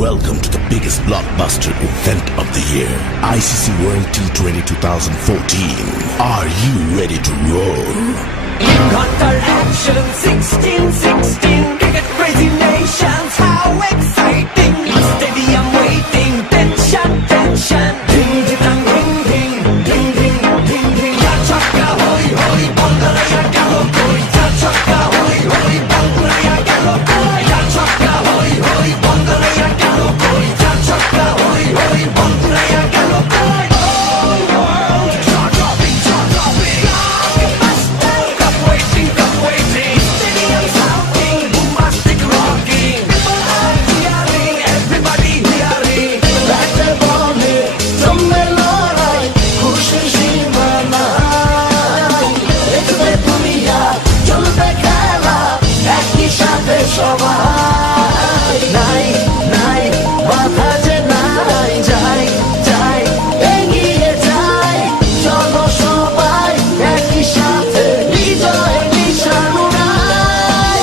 Welcome to the biggest blockbuster event of the year, ICC World T20 2014. Are you ready to roar? Counter action 16-16, cricket crazy nations, how exciting! Stadium waiting, tension, tension. Ding ding dang, ding ding, ding ding, ding ding. Ya chakka hoi hoi, bangala ya galo koi. Ya chakka hoi hoi, bangala ya galo koi. Ya chakka hoi hoi, bangala ya galo koi. Ya chakka hoi hoi, bangala ya galo koi. Oh world, jaw dropping, jaw dropping. Blockbuster, cup waiting. Stadium shouting, bombastic rocking. People are cheering, everybody hearing. Batte bole, tromme lorai, khushi manai. Ekbe duniya, cholbe khela, ekhi sathe shobai. Nai, nai, batha je nai, jai, jai, egiye jai. Cholo shobai, ekhi sathe, bijoy nishanu nai.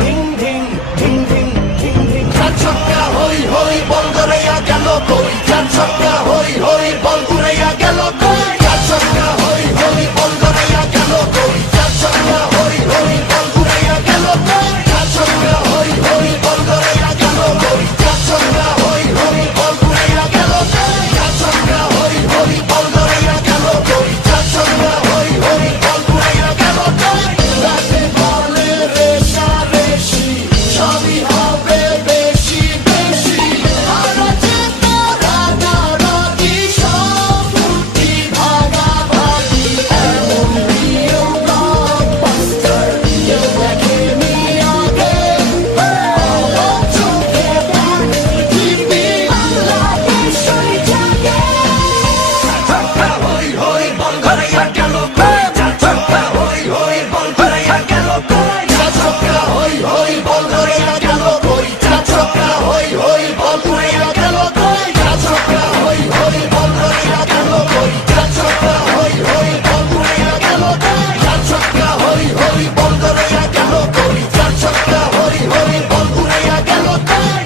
Ding ding, ding ding, ding ding. Ya chakka hoi hoi, bol guraiya gelo koi. Ya chakka hoi hoi, bol guraiya gelo koi. Ya chakka hoi hoi, bol guraiya gelo koi. Ya chakka hoi hoi, bol guraiya gelo koi. Ya chakka hoi hoi, bol guraiya gelo koi. Ya chakka hoi hoi, bol guraiya gelo koi. Ya chakka hoi hoi, bol guraiya gelo koi. Ya chakka hoi hoi, bol guraiya gelo koi. Batte bole রেশারেশি, সবই হবে বেশি বেশি। হারাতে তোরা নারাজি, সব ফুটি ভাগাভাগি। এমন প্রিয় ব্লকবাস্টার কেউ দেখেনি আগে। চোখে দেখ পৃথিবী, বাংলাদেশই জাগে। চক্কা হই হই, বল গড়াইয়া গেল কই। চক্কা হই হই, বল গড়াইয়া গেল কই। চক্কা হই হই, বল গড়াইয়া গেল কই। চক্কা হই হই, বল গড়াইয়া গেল কই। চক্কা হই হই, বল গড়াইয়া গেল কই। চক্কা হই হই, বল গড়াইয়া গেল কই। চক্কা হই হই, বল গড়াইয়া গেল কই। চক্কা হই হই, বল গড়াইয়া গেল কই।